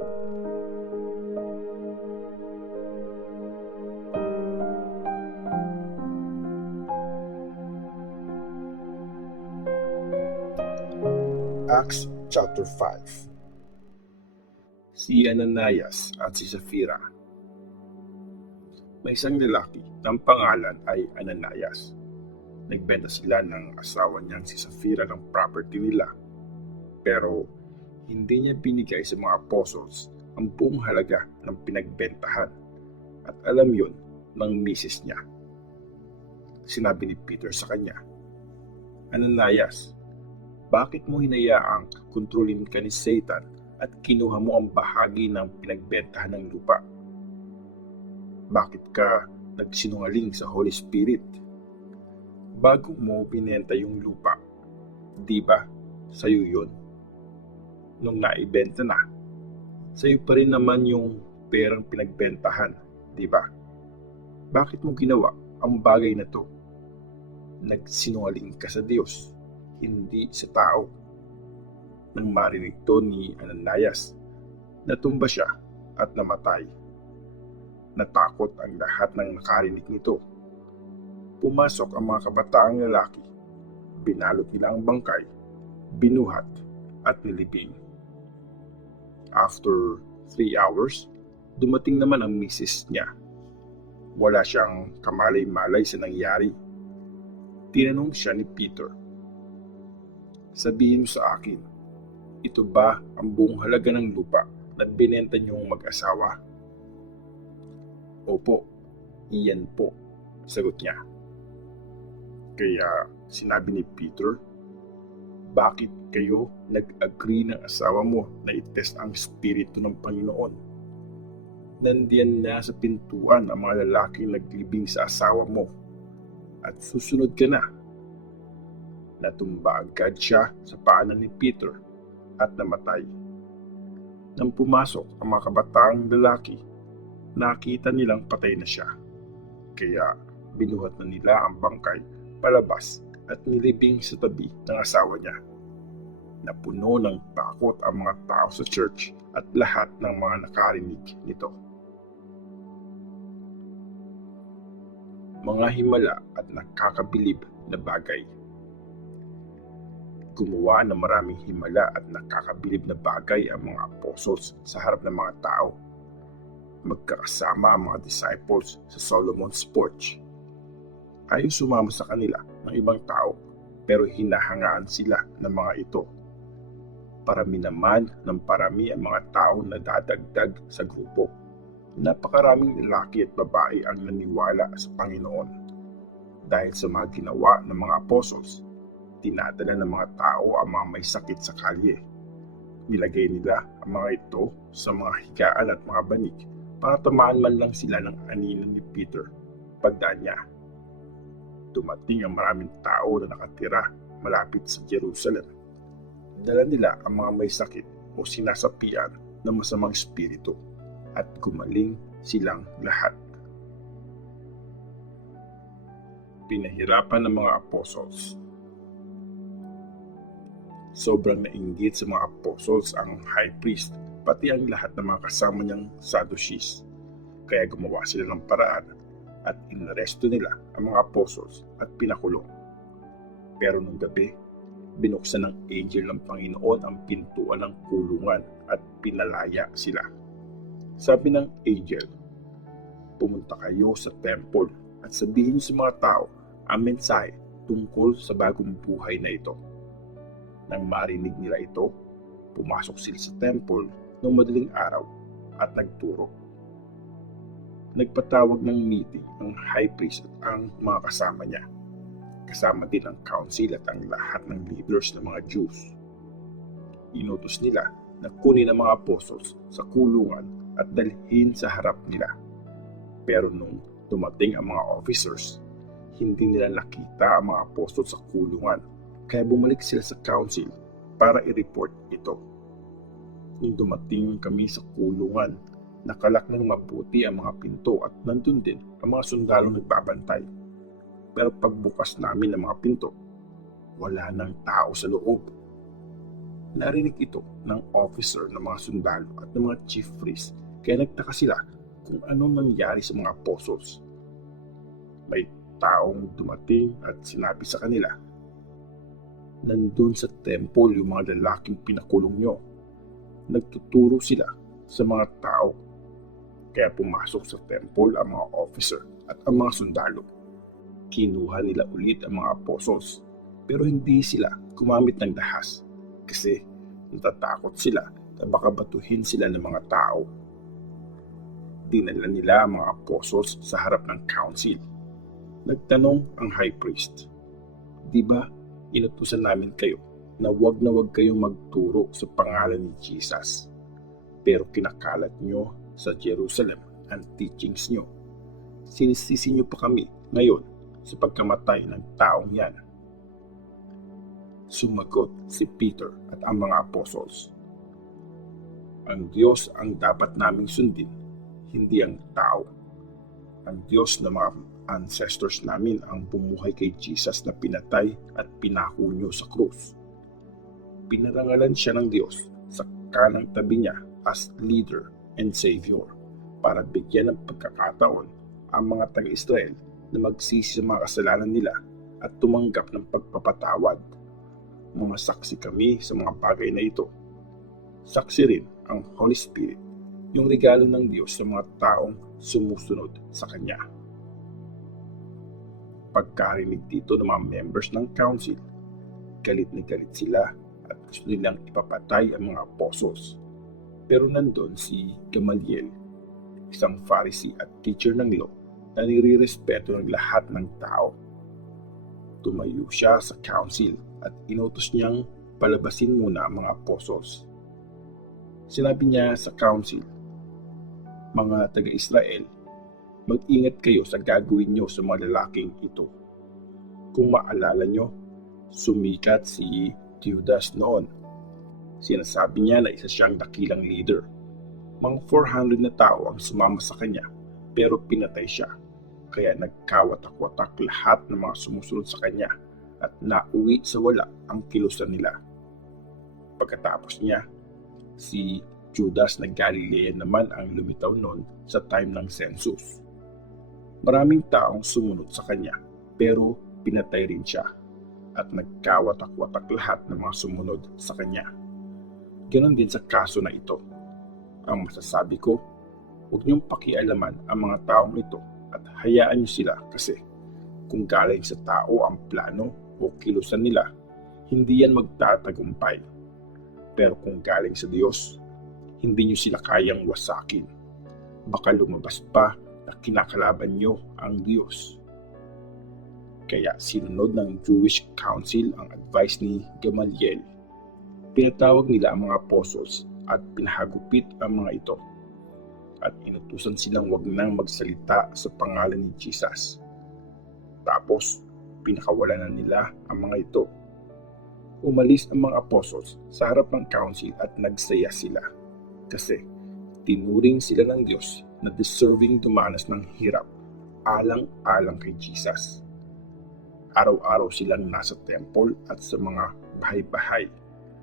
Acts chapter 5. Si Ananias at si Safira. May isang lalaki na ang pangalan ay Ananias. Nagbenta sila ng asawa niyang si Safira ng property nila. Pero hindi niya binigay sa mga apostles ang buong halaga ng pinagbentahan. At alam yun ng misis niya. Sinabi ni Peter sa kanya, Ananias, bakit mo hinayaang kontrolin ka ni Satan at kinuha mo ang bahagi ng pinagbentahan ng lupa? Bakit ka nagsinungaling sa Holy Spirit? Bago mo binenta yung lupa, di ba sa'yo yun? Nung naibenta na, sa'yo pa rin naman yung perang pinagbentahan, di ba? Bakit mo ginawa ang bagay na to? Nagsinungaling ka sa Diyos, hindi sa tao. Nang marinig to ni Ananias, natumba siya at namatay. Natakot ang lahat ng nakarinig nito. Pumasok ang mga kabataang lalaki, binalot nila ang bangkay, binuhat at nilibing. After 3 hours, dumating naman ang misis niya. Wala siyang kamalay-malay sa nangyari. Tinanong siya ni Peter, sabihin mo sa akin, ito ba ang buong halaga ng lupa na binenta niyong mag-asawa? Opo, iyan po, sagot niya. Kaya sinabi ni Peter, bakit kayo nag-agree ng asawa mo na itest ang spirito ng Panginoon? Nandiyan na sa pintuan ang mga lalaking naglibing sa asawa mo at susunod ka na. Natumba agad siya sa paanan ni Peter at namatay. Nang pumasok ang mga kabataang lalaki, nakita nilang patay na siya. Kaya binuhat na nila ang bangkay palabas at nilibing sa tabi ng asawa niya. Napuno ng takot ang mga tao sa church at lahat ng mga nakarinig nito. Mga himala at nakakabilib na bagay. Gumawa ng maraming himala at nakakabilib na bagay ang mga apostles sa harap ng mga tao. Magkakasama ang mga disciples sa Solomon's porch. Ayaw sumama sa kanila ng ibang tao pero hinahangaan sila ng mga ito. Parami naman ng parami ang mga tao na dadagdag sa grupo. Napakaraming lalaki at babae ang naniwala sa Panginoon. Dahil sa mga ginawa ng mga apostles, tinadala ng mga tao ang mga may sakit sa kalye. Nilagay nila ang mga ito sa mga higaan at mga banig para tamaan man lang sila ng anino ni Peter pagdaan niya. Dumating ang maraming tao na nakatira malapit sa Jerusalem. Dala nila ang mga may sakit o sinasapian ng masamang espiritu at gumaling silang lahat. Pinahirapan ng mga apostles. Sobrang nainggit sa mga apostles ang high priest pati ang lahat ng mga kasama niyang Sadducees. Kaya gumawa sila ng paraan at inaresto nila ang mga apostles at pinakulong. Pero nung gabi, binuksan ng angel ng Panginoon ang pintuan ng kulungan at pinalaya sila. Sabi ng angel, pumunta kayo sa temple at sabihin sa mga tao ang mensahe tungkol sa bagong buhay na ito. Nang marinig nila ito, pumasok sila sa temple noong madaling araw at nagturo. Nagpatawag ng meeting ang high priest at ang mga kasama niya. Kasama din ang council at ang lahat ng leaders ng mga Jews. Inutos nila na kunin ang mga apostles sa kulungan at dalhin sa harap nila. Pero nung dumating ang mga officers, hindi nila nakita ang mga apostles sa kulungan. Kaya bumalik sila sa council para i-report ito. Nung dumating kami sa kulungan, nakalak ng mabuti ang mga pinto at nandun din ang mga sundalong nagbabantay. Pero pagbukas namin ng mga pinto, wala nang tao sa loob. Narinig ito ng officer ng mga sundalo at ng mga chief priest, kaya nagtaka sila kung anong nangyari sa mga apostles. May taong dumating at sinabi sa kanila, "Nandun sa temple yung mga lalaking pinakulong nyo. Nagtuturo sila sa mga tao." Kaya pumasok sa temple ang mga officer at ang mga sundalo. Kinuha nila ulit ang mga apostles, pero hindi sila gumamit ng dahas kasi natatakot sila na baka batuhin sila ng mga tao. Dinala nila ang mga apostles sa harap ng council. Nagtanong ang high priest, "Di ba inutusan namin kayo na wag kayong magturo sa pangalan ni Jesus? Pero kinakalat nyo sa Jerusalem ang teachings nyo. Sinisisi nyo pa kami ngayon sa pagkamatay ng taong yan." Sumagot si Peter at ang mga apostles, "Ang Diyos ang dapat naming sundin, hindi ang tao. Ang Diyos ng mga ancestors namin ang bumuhay kay Jesus na pinatay at pinako nyo sa krus. Pinarangalan siya ng Diyos sa kanang tabi niya as leader and savior para bigyan ng pagkakataon ang mga taga-Israel na magsisi sa mga kasalanan nila at tumanggap ng pagpapatawad. Mga saksi kami sa mga bagay na ito. Saksi rin ang Holy Spirit, yung regalo ng Diyos sa mga taong sumusunod sa Kanya." Pagkarinig dito ng mga members ng council, galit na galit sila at gusto nilang ipapatay ang mga apostles. Pero nandun si Gamaliel, isang Pharisee at teacher ng law na nire-respeto ng lahat ng tao. Tumayo siya sa council at inutos niyang palabasin muna ang mga apostles. Sinabi niya sa council, "Mga taga-Israel, mag-ingat kayo sa gagawin niyo sa mga lalaking ito. Kung maalala niyo, sumikat si Judas noon. Sinasabi niya na isa siyang dakilang leader. Mga 400 na tao ang sumama sa kanya, pero pinatay siya. Kaya nagkawatak-watak lahat ng mga sumusunod sa kanya at nauwi sa wala ang kilusan nila." Pagkatapos niya, si Judas na Galilean naman ang lumitaw noon sa time ng census. Maraming taong sumunod sa kanya, pero pinatay rin siya at nagkawatak-watak lahat ng mga sumunod sa kanya. Ganon din sa kaso na ito. Ang masasabi ko, huwag niyong pakialaman ang mga taong ito at hayaan niyo sila kasi kung galing sa tao ang plano o kilusan nila, hindi yan magtatagumpay. Pero kung galing sa Diyos, hindi niyo sila kayang wasakin. Baka lumabas pa na kinakalaban niyo ang Diyos. Kaya sinunod ng Jewish Council ang advice ni Gamaliel. Pinatawag nila ang mga apostles at pinahagupit ang mga ito. At inutusan silang wag nang magsalita sa pangalan ni Jesus. Tapos, pinakawalan na nila ang mga ito. Umalis ang mga apostles sa harap ng council at nagsaya sila. Kasi tinuring sila ng Diyos na deserving dumanas ng hirap alang-alang kay Jesus. Araw-araw silang nasa temple at sa mga bahay-bahay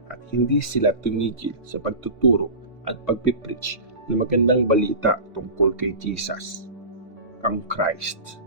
at hindi sila tumigil sa pagtuturo at pagpipreach na magandang balita tungkol kay Jesus, ang Christ.